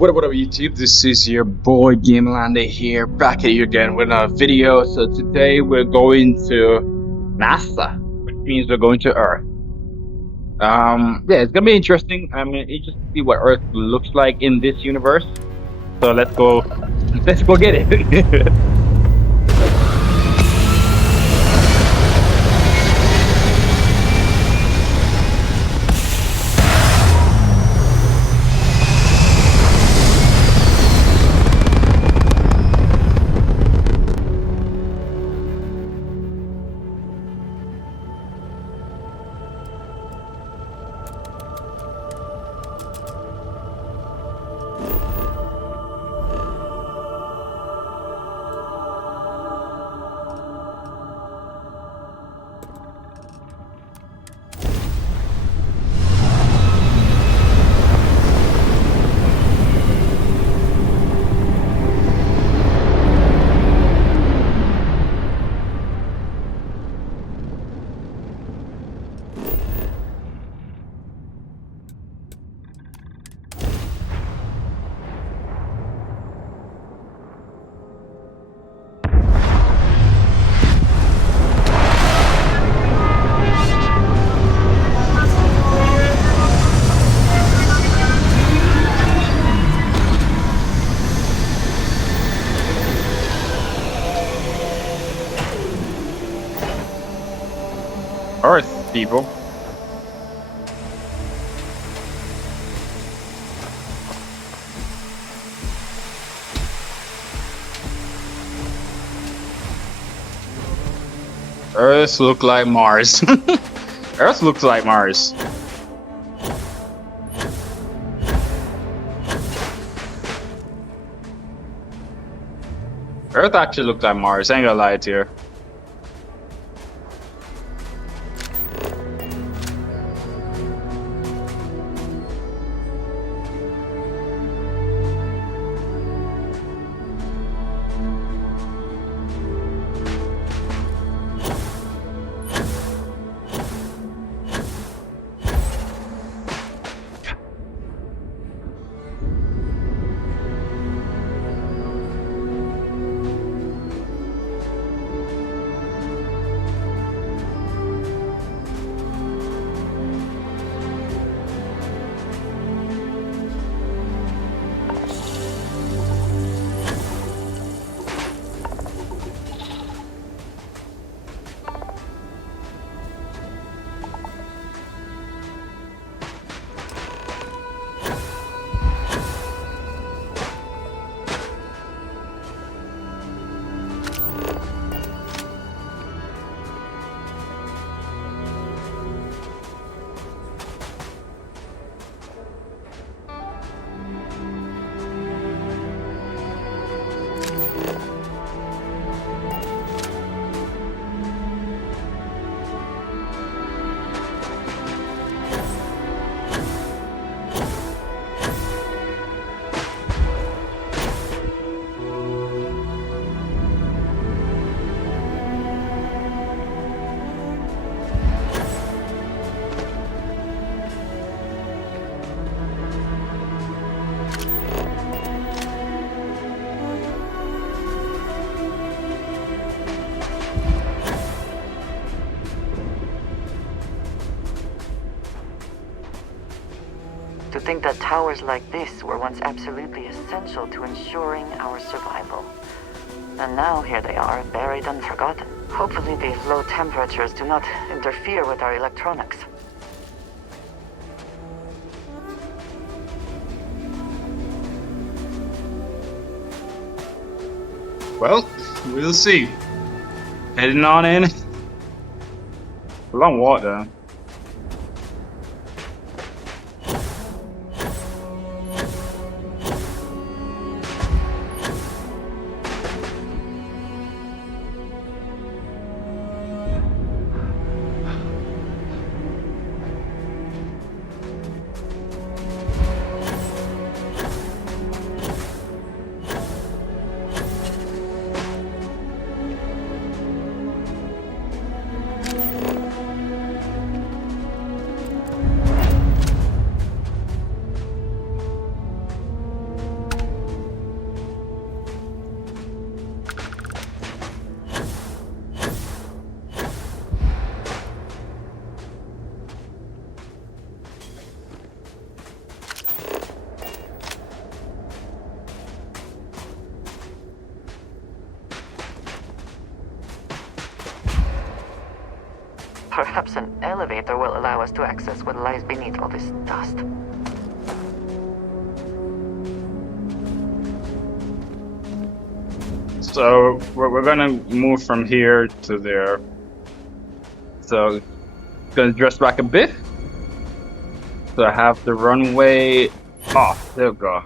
What up YouTube? This is your boy Gamelande here, back at you again with another video. So today we're going to NASA, which means we're going to Earth. Yeah, it's gonna be interesting. I mean, just to see what Earth looks like in this universe. So let's go, let's go get it. Earth, people. Earth look like Mars. Earth looks like Mars. Earth actually looks like Mars. I ain't gonna lie to you. To think that towers like this were once absolutely essential to ensuring our survival. And now here they are, buried and forgotten. Hopefully these low temperatures do not interfere with our electronics. Well, we'll see. Heading on in. A long walk though. Perhaps an elevator will allow us to access what lies beneath all this dust. So we're gonna move from here to there. So gonna dress back a bit. So I have the runway off. There we go.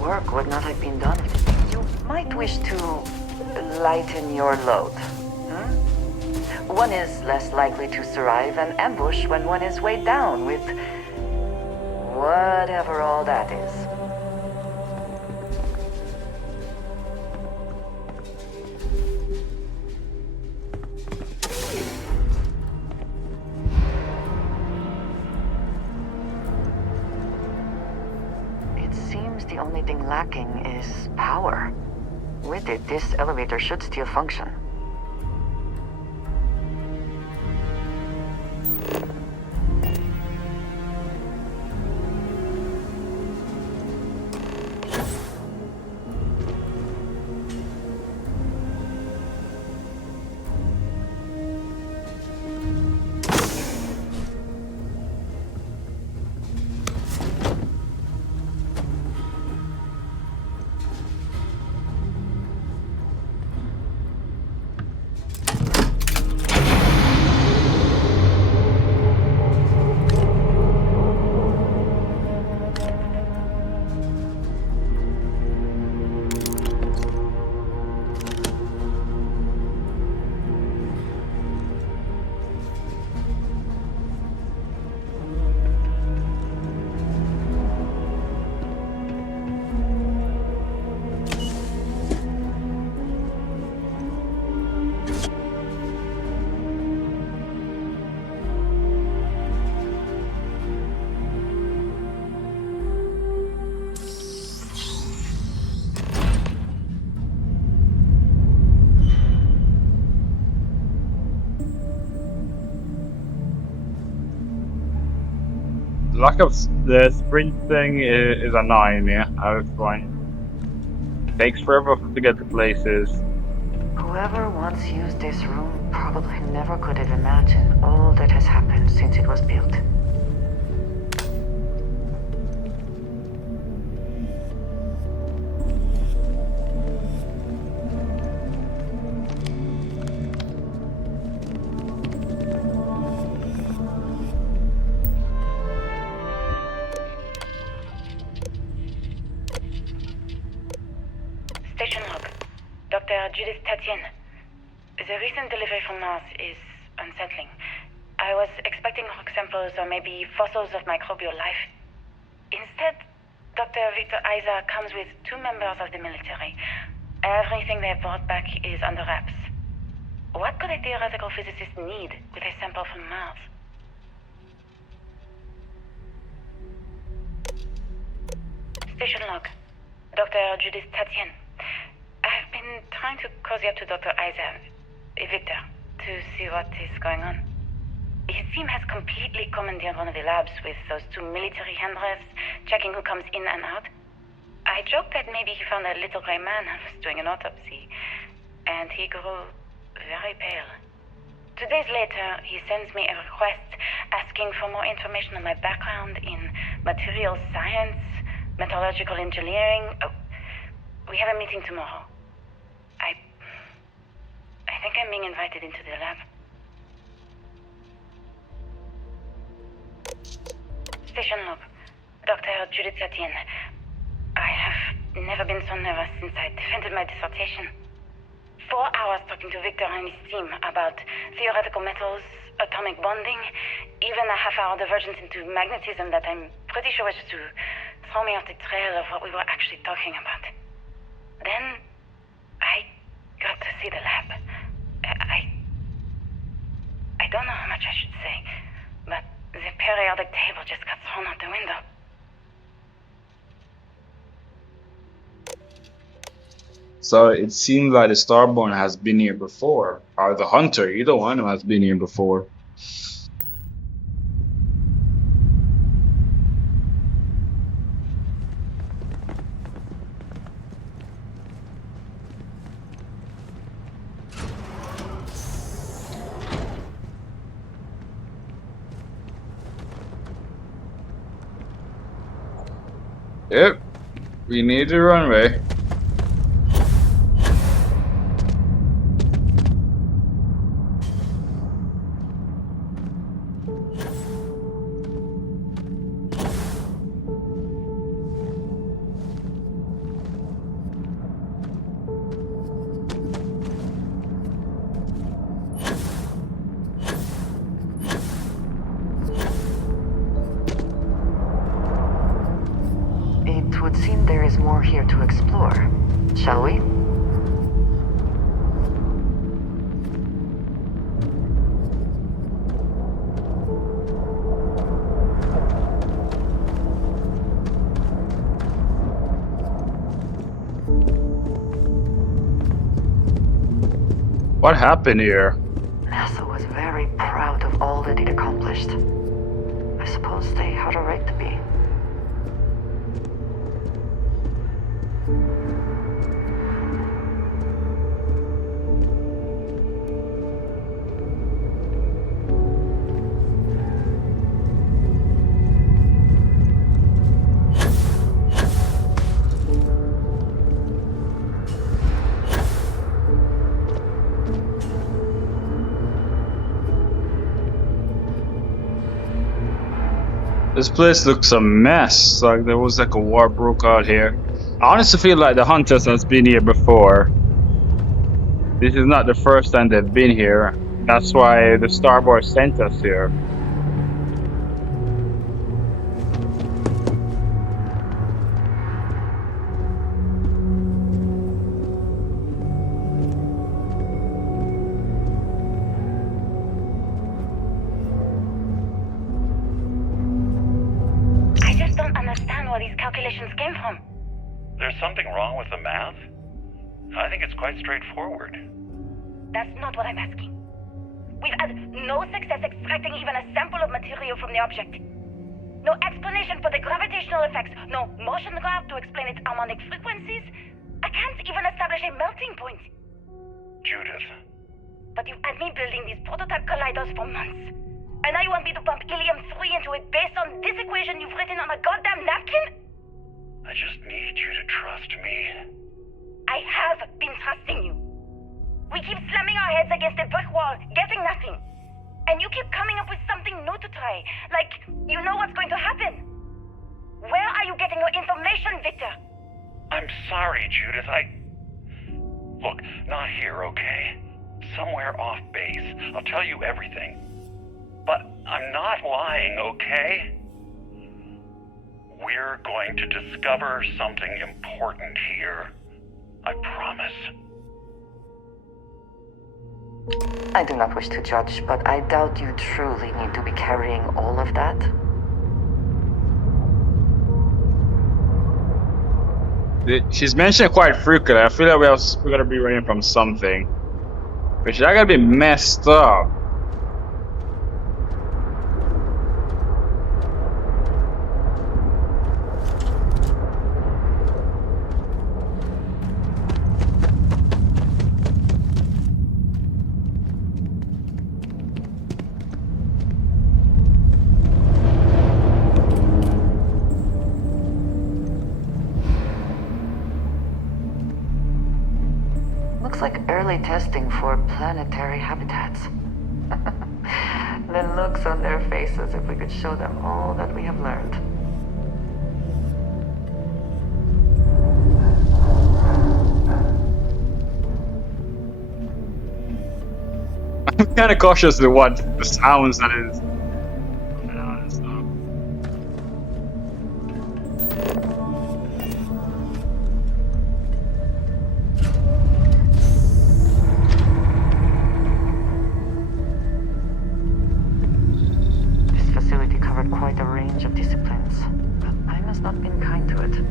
Work would not have been done. You might wish to lighten your load. One is less likely to survive an ambush when one is weighed down with whatever all that is. The only thing lacking is power. With it, this elevator should still function. Lack of the sprint thing is annoying me. I was fine. Takes forever to get to places. Whoever once used this room probably never could have imagined all that has happened since it was built. Station log. Dr. Judith Tatian. The recent delivery from Mars is unsettling. I was expecting rock samples or maybe fossils of microbial life. Instead, Dr. Victor Isa comes with two members of the military. Everything they brought back is under wraps. What could a theoretical physicist need with a sample from Mars? Station log. Dr. Judith Tatien. I've been trying to cozy up to Dr. Isa, Victor, to see what is going on. His team has completely commandeered one of the labs with those two military handrails, checking who comes in and out. I joked that maybe he found a little gray man and was doing an autopsy, and he grew very pale. 2 days later, he sends me a request asking for more information on my background in materials science, metallurgical engineering. Oh, we have a meeting tomorrow. I think I'm being invited into the lab. Station log. Dr. Judith Satien. I have never been so nervous since I defended my dissertation. 4 hours talking to Victor and his team about theoretical metals, atomic bonding, even a half-hour divergence into magnetism that I'm pretty sure was to throw me off the trail of what we were actually talking about. Then, I got to see the lab. I don't know how much I should say, but the periodic table just got thrown out the window. So it seems like the Starborn has been here before, or the Hunter, either one has been here before. Yep, we need the runway. It would seem there is more here to explore. Shall we? What happened here? NASA was very proud of all that it accomplished. I suppose they had a right to be. This place looks a mess. Like there was like a war broke out here. I honestly feel like the Hunters has been here before. This is not the first time they've been here. That's why the Starboard sent us here. Came from. There's something wrong with the math? I think it's quite straightforward. That's not what I'm asking. We've had no success extracting even a sample of material from the object. No explanation for the gravitational effects, no motion graph to explain its harmonic frequencies. I can't even establish a melting point. Judith. But you've had me building these prototype colliders for months. And now you want me to pump helium-3 into it based on this equation you've written on a goddamn napkin? I just need you to trust me. I have been trusting you. We keep slamming our heads against a brick wall, getting nothing. And you keep coming up with something new to try. Like, you know what's going to happen. Where are you getting your information, Victor? I'm sorry, Judith. Look, not here, okay? somewhere off base. I'll tell you everything. But I'm not lying, okay? We're going to discover something important here. I promise. I do not wish to judge, but I doubt you truly need to be carrying all of that. She's mentioned quite frequently. I feel like we're gonna be running from something. Which is not gonna be messed up. Looks like early testing for planetary habitats. The looks on their faces if we could show them all that we have learned. I'm kind of cautious with what the sounds that is coming out and stuff. This facility covered quite a range of disciplines, but time has not been kind to it.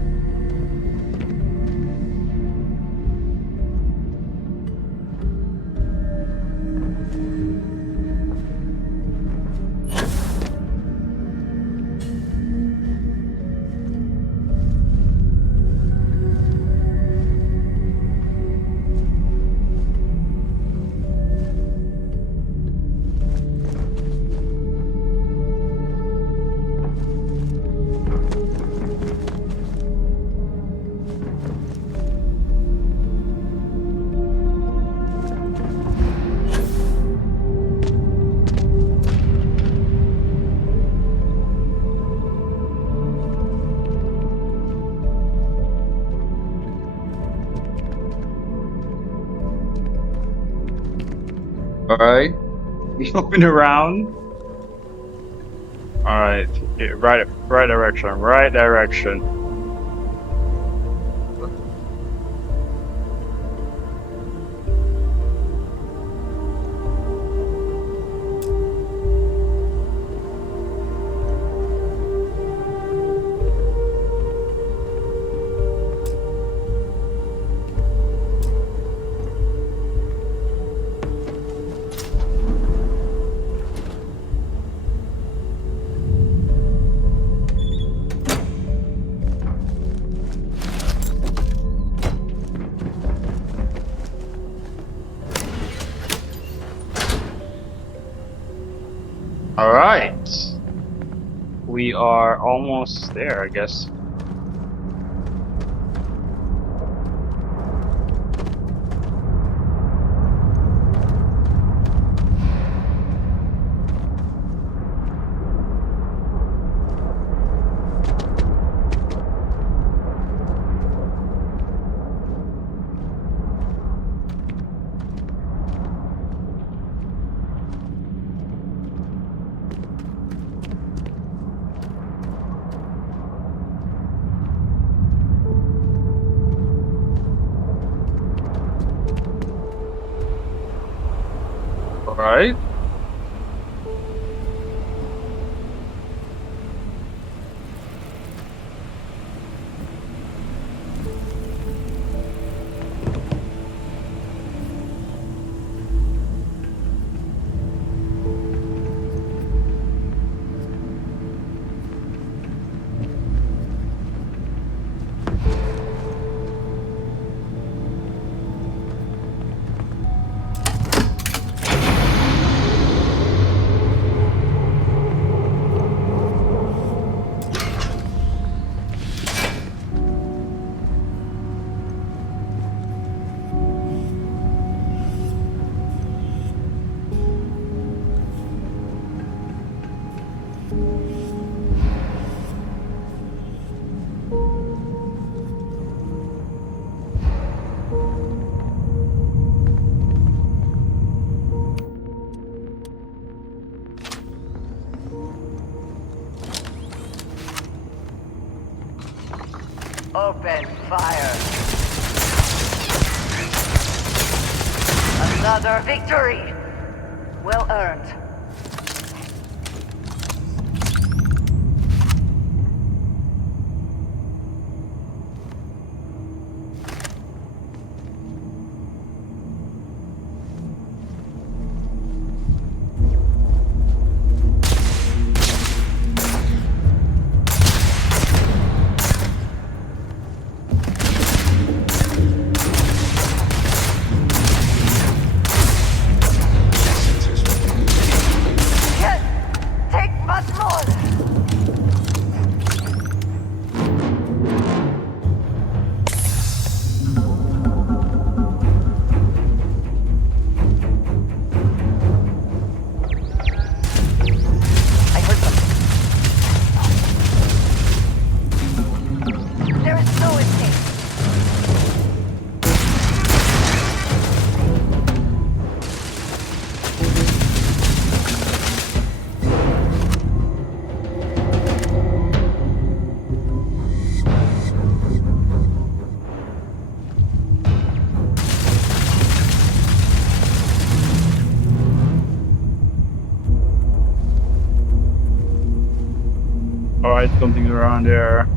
Alright. Moving around. Alright. Right direction. Right direction. Alright. We are almost there, I guess. Alright. Another victory! Well earned. Alright, something around there.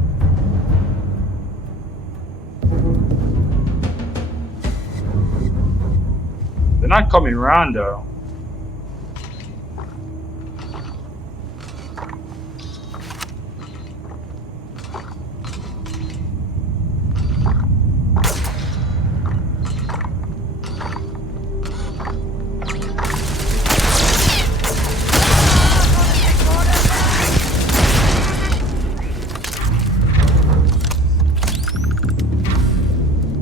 They're not coming around though.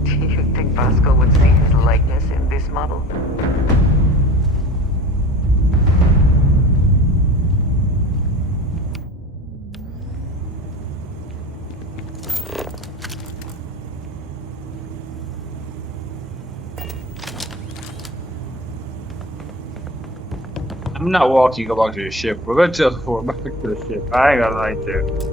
Do you think Vasco would see his likeness in this model? I'm not walking back to the ship. We're going to teleport back to the ship. I ain't gonna lie to you.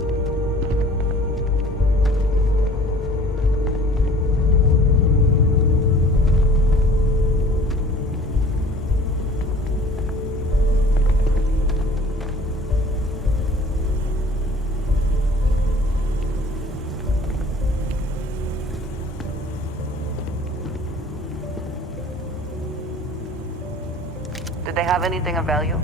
Did they have anything of value?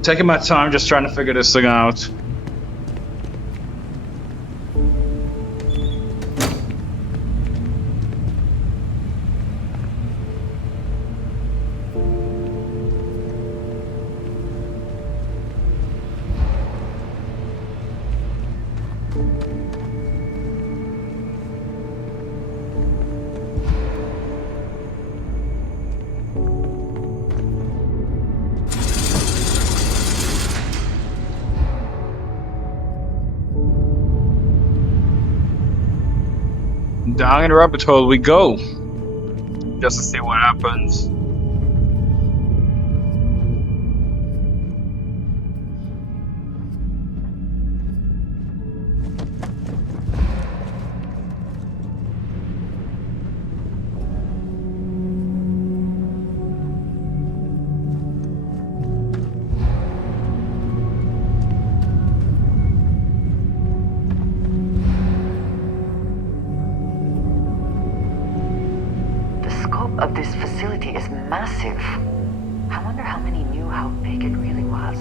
Taking my time just trying to figure this thing out. Down the rabbit hole we go, just to see what happens. of this facility is massive. I wonder how many knew how big it really was.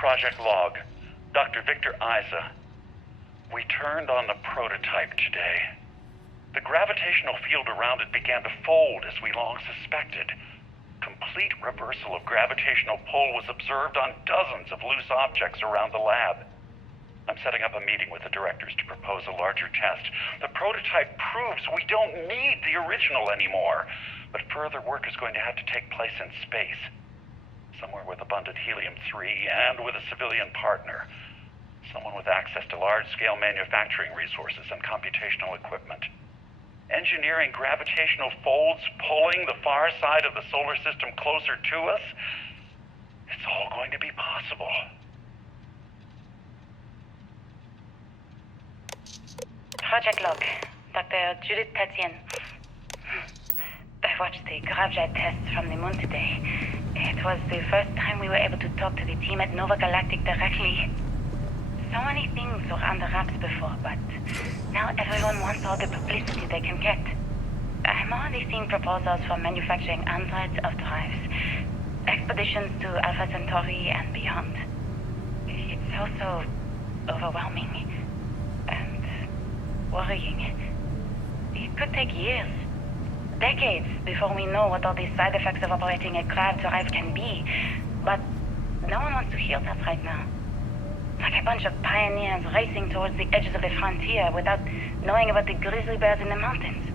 Project Log, Dr. Victor Isa. We turned on the prototype today. The gravitational field around it began to fold as we long suspected. Complete reversal of gravitational pull was observed on dozens of loose objects around the lab. I'm setting up a meeting with the directors to propose a larger test. The prototype proves we don't need the original anymore, but further work is going to have to take place in space. Somewhere with abundant helium-3 and with a civilian partner. Someone with access to large-scale manufacturing resources and computational equipment. Engineering gravitational folds pulling the far side of the solar system closer to us. It's all going to be possible. Project Log, Dr. Judith Tatian. I watched the gravjet tests from the moon today. It was the first time we were able to talk to the team at Nova Galactic directly. So many things were under wraps before, but now everyone wants all the publicity they can get. I'm already seeing proposals for manufacturing hundreds of drives, expeditions to Alpha Centauri and beyond. It's also overwhelming and worrying. It could take years, decades, before we know what all the side effects of operating a grav drive can be. But no one wants to hear that right now. Like a bunch of pioneers racing towards the edges of the frontier without knowing about the grizzly bears in the mountains.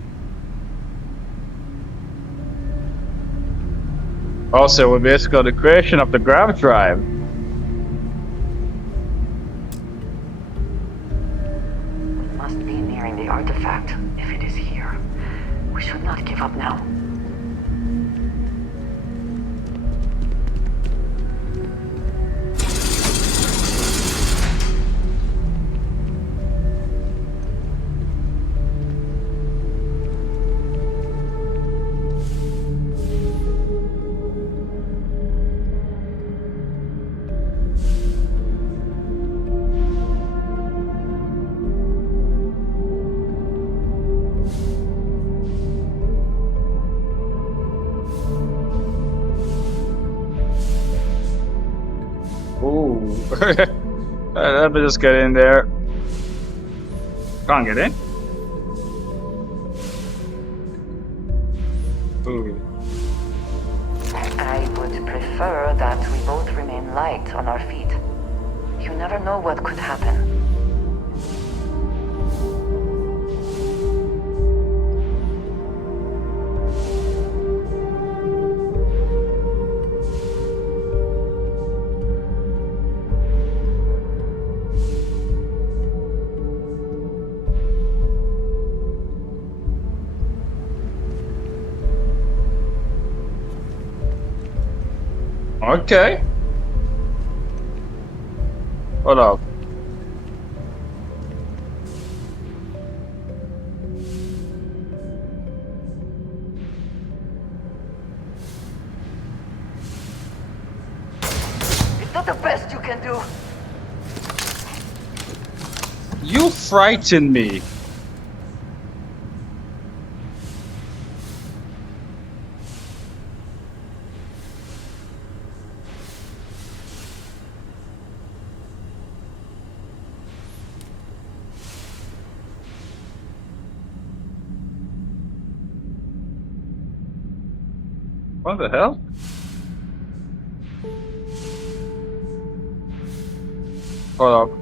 Also, we're basically the creation of the grav drive. We must be nearing the artifact, if it is here. We should not give up now. Ooh. Let me just get in there. Can't get in. Ooh. I would prefer that we both remain light on our feet. You never know what could happen. Okay. Hold up. It's not the best you can do. You frighten me. What the hell? Hold up.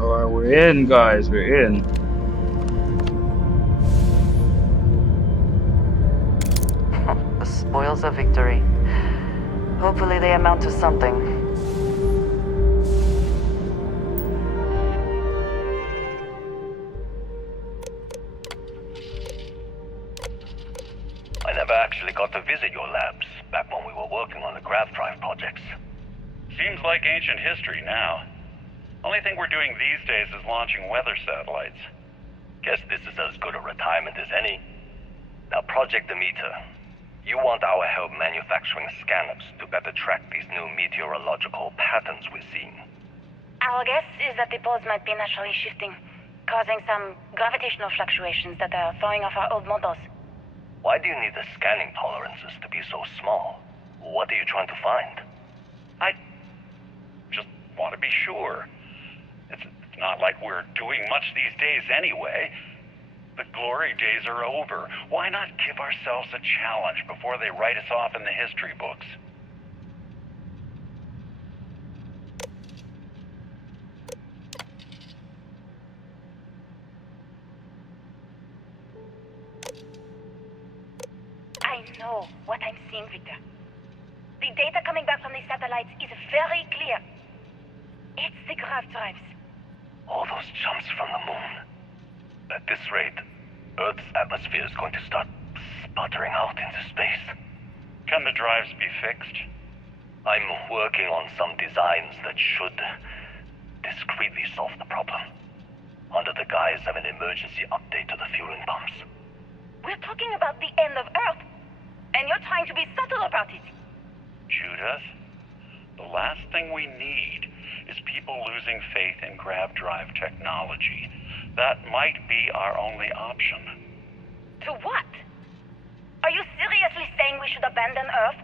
Alright, we're in, guys. We're in. The spoils of victory. Hopefully they amount to something. I never actually got to visit your labs back when we were working on the grav drive projects. Seems like ancient history now. Only thing we're doing these days is launching weather satellites. Guess this is as good a retirement as any. Now, Project Demeter. You want our help manufacturing scanners to better track these new meteorological patterns we're seeing. Our guess is that the poles might be naturally shifting. causing some gravitational fluctuations that are throwing off our old models. Why do you need the scanning tolerances to be so small? What are you trying to find? I just want to be sure. It's not like we're doing much these days anyway. The glory days are over. Why not give ourselves a challenge before they write us off in the history books? I know what I'm seeing, Victor. The data coming back from the satellites is very clear. It's the grav drives. All those jumps from the moon. At this rate, Earth's atmosphere is going to start sputtering out into space. Can the drives be fixed? I'm working on some designs that should discreetly solve the problem, under the guise of an emergency update to the fueling pumps. We're talking about the end of Earth, and you're trying to be subtle about it. Judith, the last thing we need is people losing faith in grav drive technology. That might be our only option. To what? Are you seriously saying we should abandon Earth?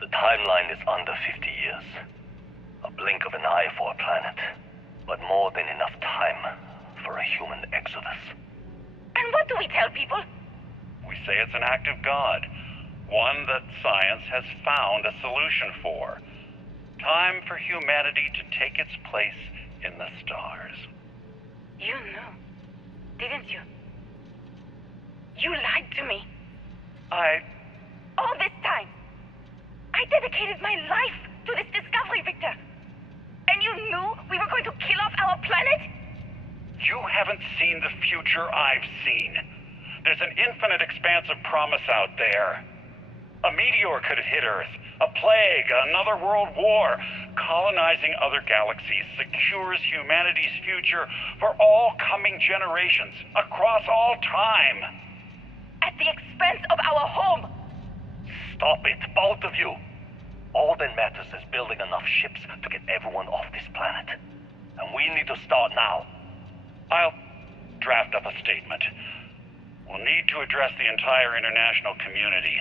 The timeline is under 50 years. A blink of an eye for a planet, but more than enough time for a human exodus. And what do we tell people? We say it's an act of God, one that science has found a solution for. Time for humanity to take its place in the stars. You knew, didn't you? You lied to me. All this time, I dedicated my life to this discovery, Victor. And you knew we were going to kill off our planet? You haven't seen the future I've seen. There's an infinite expanse of promise out there. A meteor could hit Earth, a plague, another world war. Colonizing other galaxies secures humanity's future for all coming generations, across all time. At the expense of our home. Stop it, both of you. All that matters is building enough ships to get everyone off this planet. And we need to start now. I'll draft up a statement. We'll need to address the entire international community.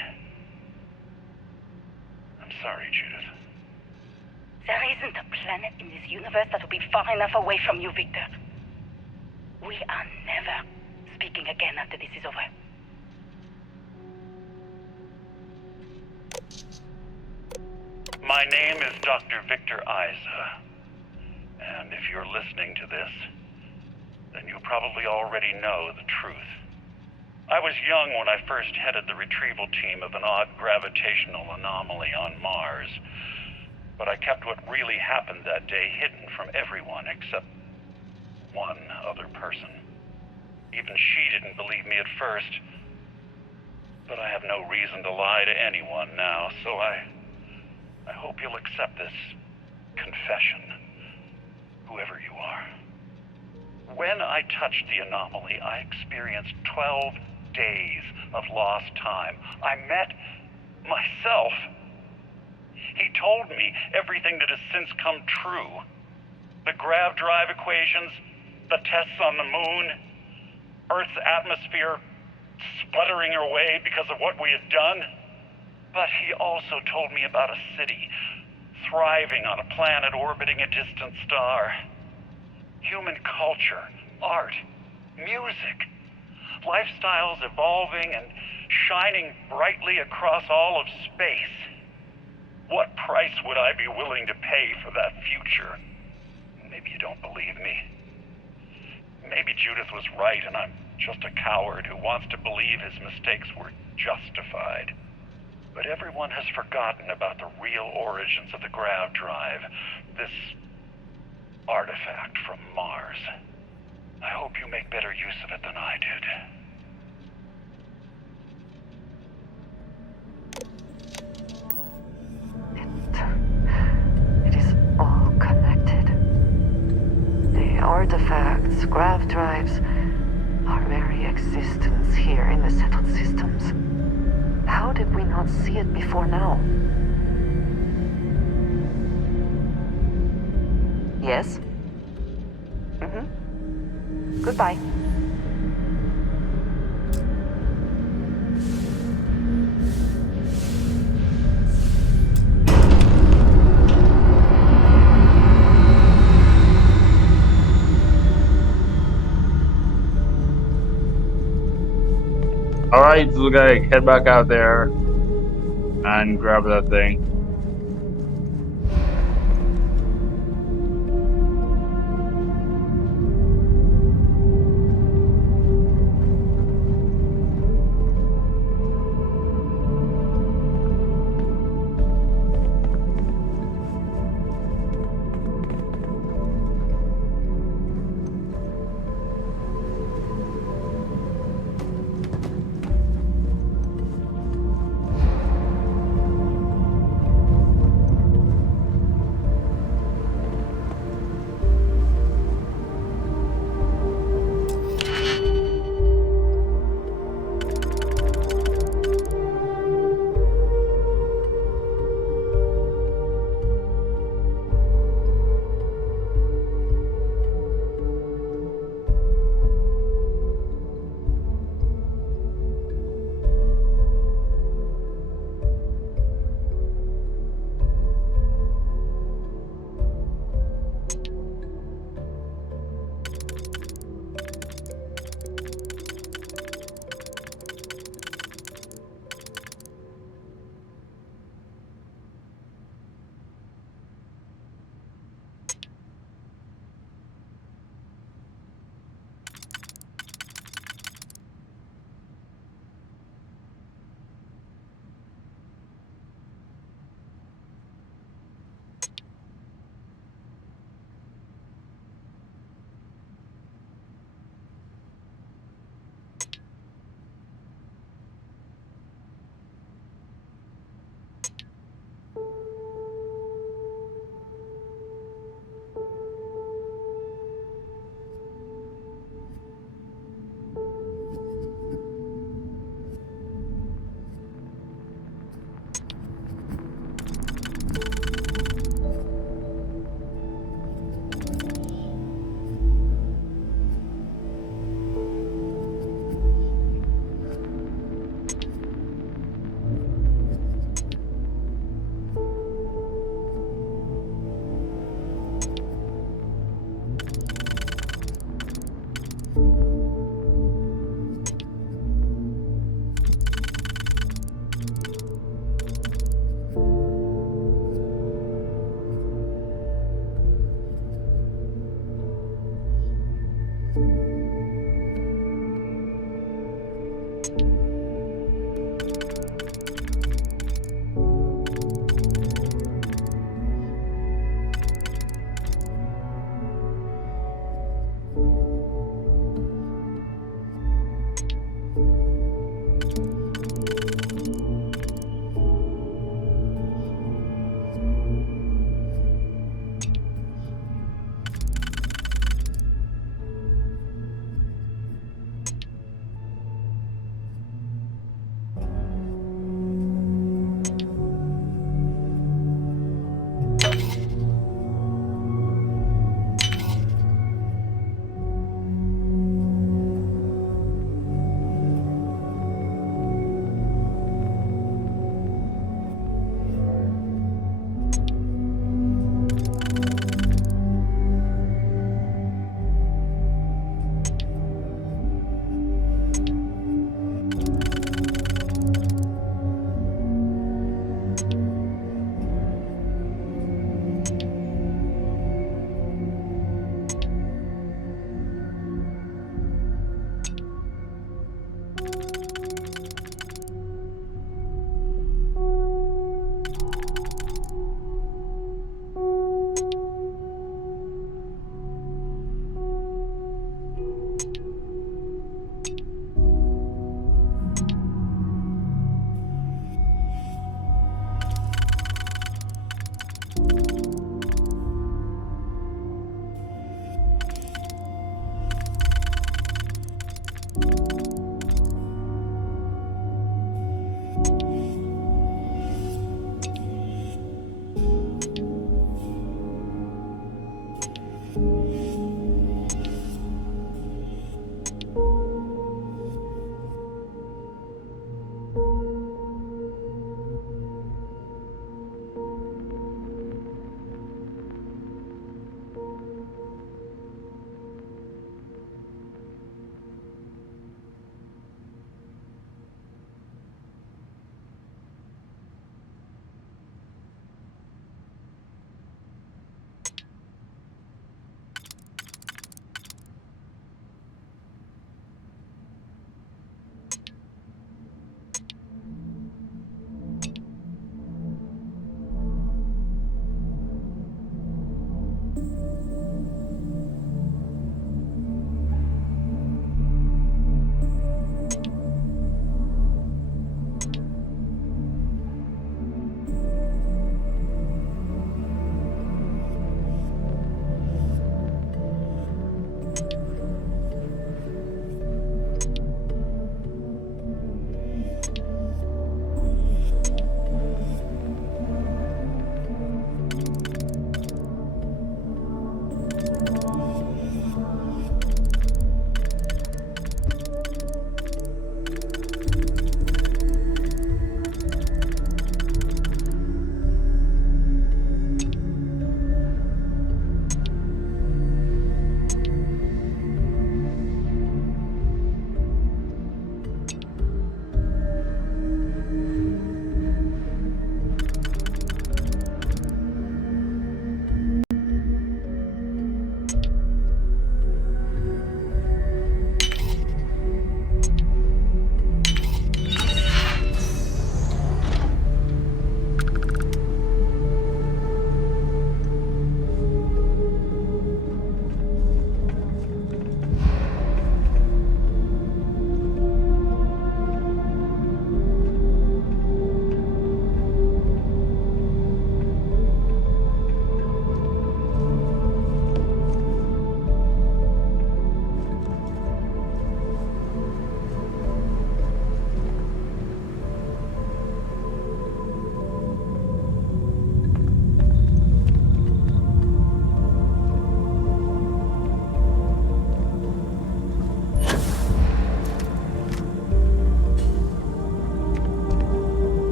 I'm sorry, Judith. There isn't a planet in this universe that will be far enough away from you, Victor. We are never speaking again after this is over. My name is Dr. Victor Isa. And if you're listening to this, then you probably already know the truth. I was young when I first headed the retrieval team of an odd gravitational anomaly on Mars. But I kept what really happened that day hidden from everyone except one other person. Even she didn't believe me at first. But I have no reason to lie to anyone now, so I hope you'll accept this confession, whoever you are. When I touched the anomaly, I experienced 12 days of lost time. I met myself. He told me everything that has since come true. The grav drive equations, the tests on the moon, Earth's atmosphere sputtering away because of what we had done. But he also told me about a city thriving on a planet orbiting a distant star. Human culture, art, music, lifestyles evolving and shining brightly across all of space. What price would I be willing to pay for that future? Maybe you don't believe me. Maybe Judith was right and I'm just a coward who wants to believe his mistakes were justified. But everyone has forgotten about the real origins of the grav drive, this artifact from Mars. I hope you make better use of it than I did. It is all connected. The artifacts, grav drives, our very existence here in the settled systems. How did we not see it before now? Yes? Goodbye. All right, so we gotta head back out there and grab that thing.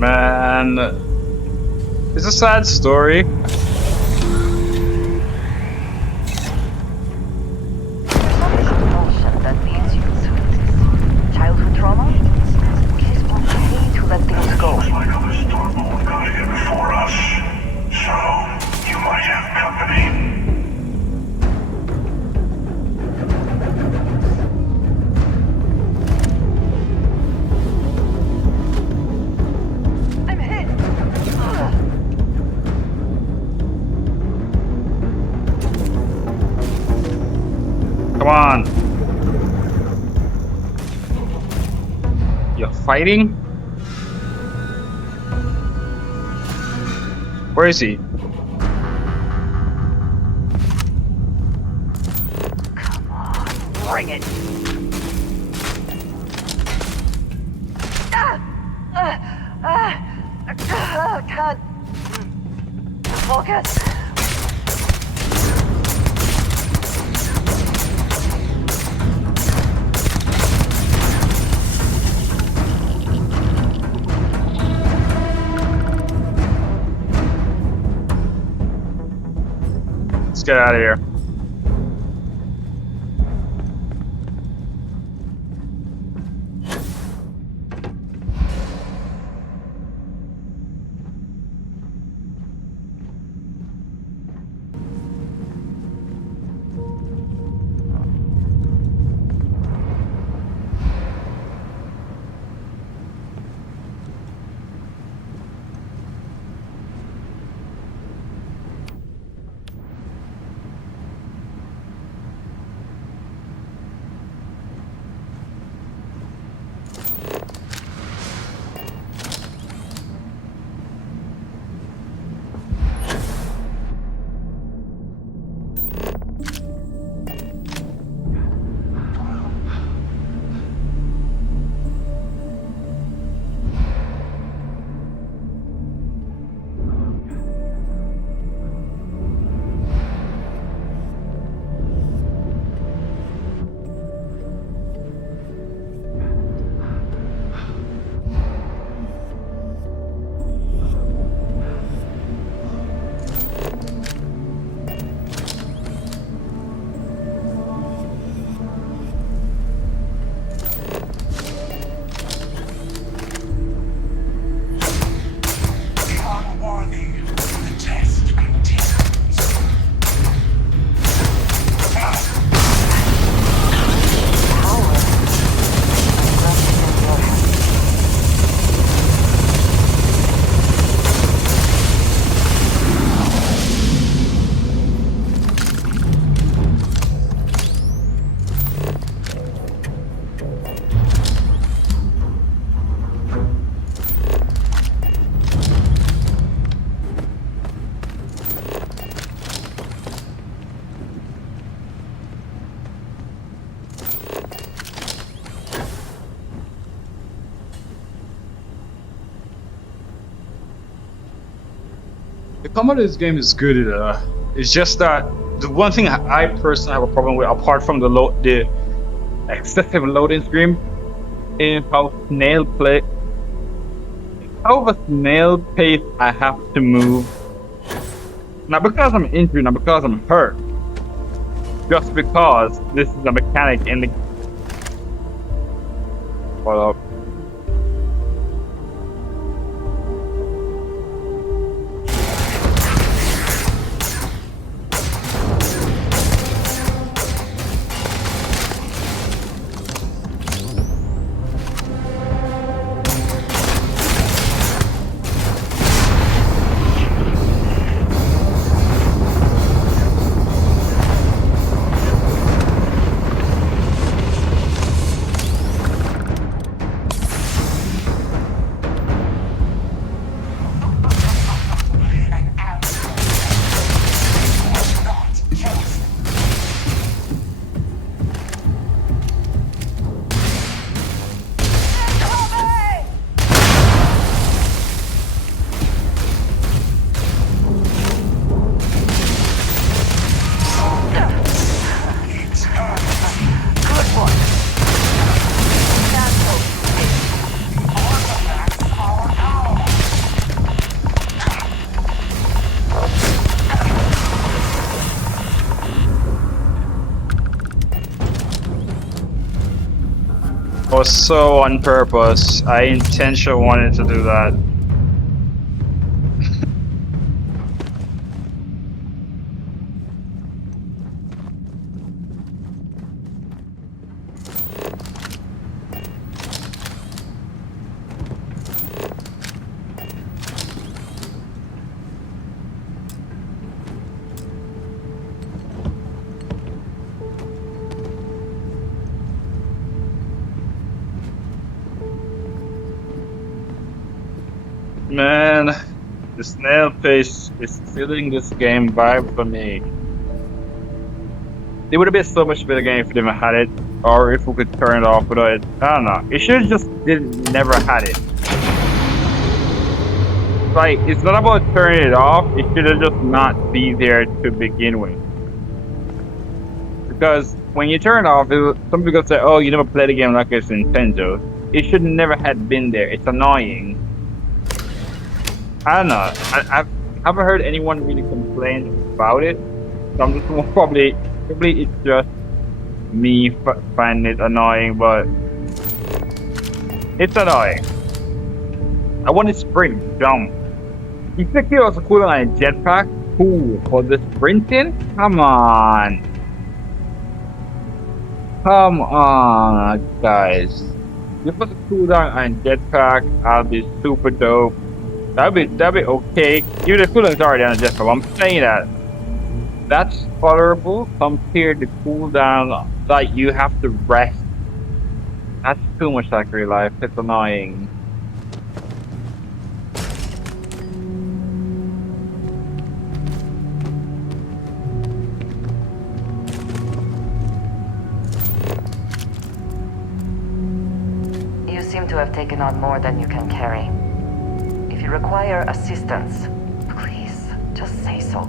Man, it's a sad story. Some compulsion that leads you to this. Childhood trauma? It is okay to let things go. Looks like other Starbolt got here before us. So, you might have company. I'm hit! Come on. You're fighting? Where is he? Come on, bring it! Can't focus. Let's get out of here. Unworthy of the test continues. Power. Resting in your hands. The combat of this game is good. It's just that the one thing I personally have a problem with, apart from the excessive loading screen, is how a snail pace I have to move. Not because I'm injured, not because I'm hurt, just because this is a mechanic in the. Hold up. was so on purpose. I intentionally wanted to do that. Man, the snail pace is stealing this game vibe for me. It would have been so much better game if we didn't had it, or if we could turn it off without it. I don't know. It should have just didn't never had it. Like, it's not about turning it off. It should have just not be there to begin with. Because when you turn it off, some people say, "Oh, you never played a game like this in Nintendo." It should never had been there. It's annoying. I don't know. I haven't heard anyone really complain about it. So I'm just probably it's just me finding it annoying, but it's annoying. I want to sprint, jump. You think it was cool on a jetpack? Cool. For the sprinting? Come on. Come on, guys. If it was a cooldown on jetpack, I'll be super dope. That'd be okay. Even the cooldown's already on a jetpack. I'm saying that's tolerable compared to cooldown that you have to rest. That's too much like real life. It's annoying. You seem to have taken on more than you can carry. If you require assistance, please, just say so.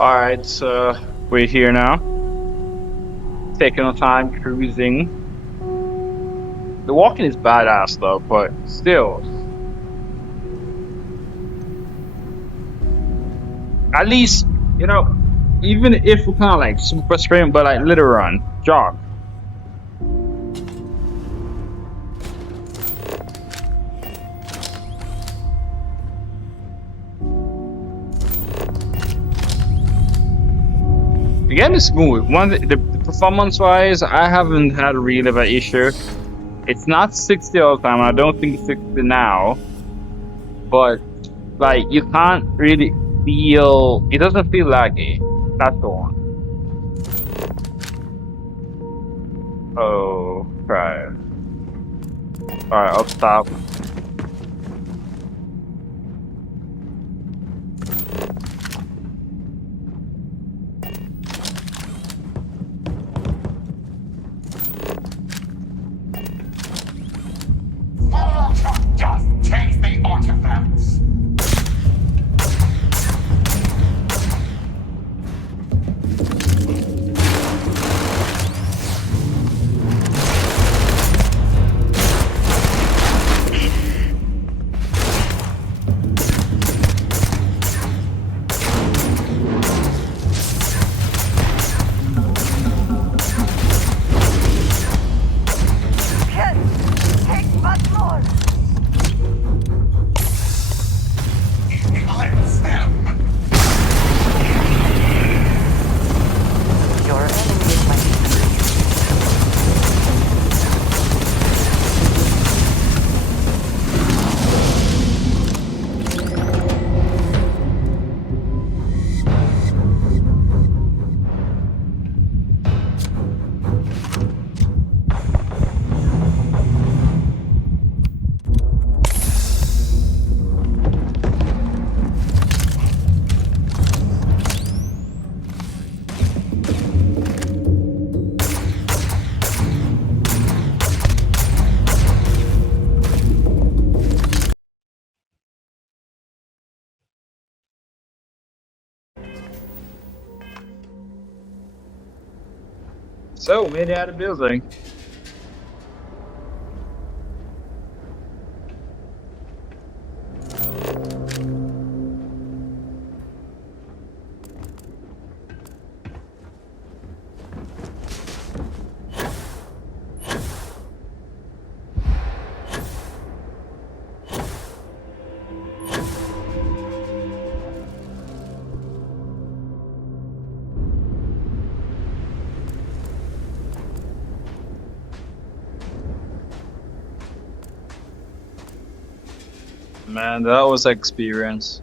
Alright, so we're here now. Taking our time cruising. The walking is badass though, but still. At least, you know, even if we can't like super sprint, but like little run, jog. The game is smooth. The performance-wise, I haven't had really of an issue. It's not 60 all the time. I don't think it's 60 now. But like, you can't really feel. It doesn't feel laggy. That's the one. Oh, right. All right, I'll stop. Just chase the artifacts. So, made it out of the building. Man, that was experience.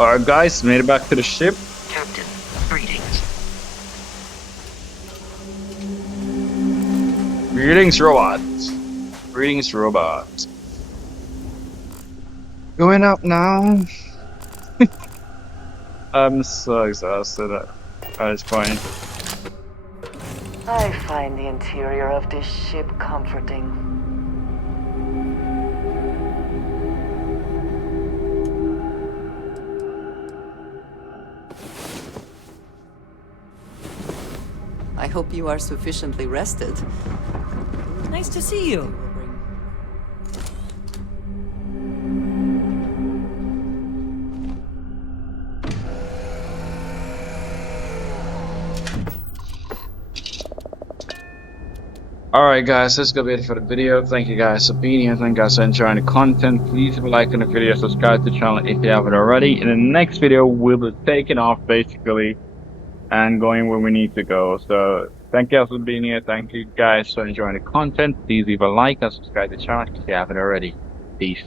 Alright guys, made it back to the ship. Captain, greetings. Greetings, robots. Greetings, robots. Going up now. I'm so exhausted at this point. I find the interior of this ship comforting. I hope you are sufficiently rested. Nice to see you. Alright guys, that's gonna be it for the video. Thank you guys for being here. Thank you guys for enjoying the content. Please leave a like on the video, subscribe to the channel if you haven't already. In the next video, we'll be taking off basically and going where we need to go. So thank you guys for being here. Thank you guys for enjoying the content. Please leave a like and subscribe to the channel if you haven't already. Peace.